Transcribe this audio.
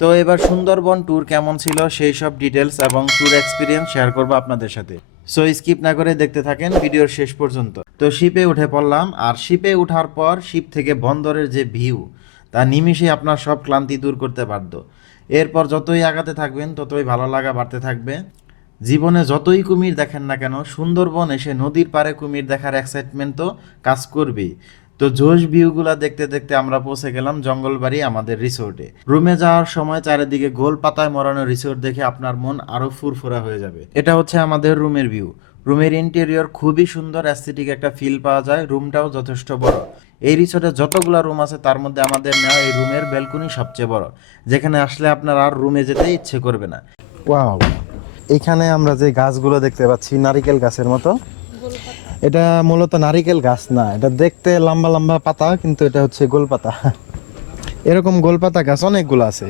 তো এবার সুন্দরবন ট্যুর কেমন ছিল সেই সব ডিটেলস এবং ট্যুর এক্সপিরিয়েন্স শেয়ার করবো আপনাদের সাথে। সো স্কিপ না করে দেখতে থাকেন ভিডিওর শেষ পর্যন্ত। তো শিপে উঠে পড়লাম, আর শিপে ওঠার পর শিপ থেকে বন্দরের যে ভিউ, তা নিমিষে আপনার সব ক্লান্তি দূর করতে বাধ্য। এরপর যতই আগাতে থাকবেন ততই ভালো লাগা বাড়তে থাকবে। জীবনে যতই কুমির দেখেন না কেন, সুন্দরবন এসে নদীর পাড়ে কুমির দেখার এক্সাইটমেন্ট তো কাজ করবেই। তো জোশ ভিউগুলা দেখতে দেখতে আমরা পৌঁছে গেলাম জঙ্গলবাড়ি আমাদের রিসোর্টে। রুমে যাওয়ার সময় চারিদিকে গোল পাতায় মরানো রিসোর্ট দেখে আপনার মন আরো ফুরফুরা হয়ে যাবে। এটা হচ্ছে আমাদের রুমের ভিউ। রুমের ইন্টেরিয়র খুবই সুন্দর, অ্যাস্থেটিক একটা ফিল পাওয়া যায়। রুমটাও যথেষ্ট বড়। এই রিসোর্টে যতগুলো রুম আছে তার মধ্যে আমাদের নেওয়া এই রুমের ব্যালকনি সবচেয়ে বড়, যেখানে আসলে আপনার আর রুমে যেতে ইচ্ছে করবে না। ওয়াও, এখানে আমরা যে গাছগুলো দেখতে পাচ্ছি নারিকেল গাছের মতো, এটা মূলত নারিকেল গাছ না, এটা দেখতে লম্বা লম্বা পাতা, কিন্তু এটা হচ্ছে গোলপাতা। এরকম গোলপাতা গাছ অনেকগুলো আছে।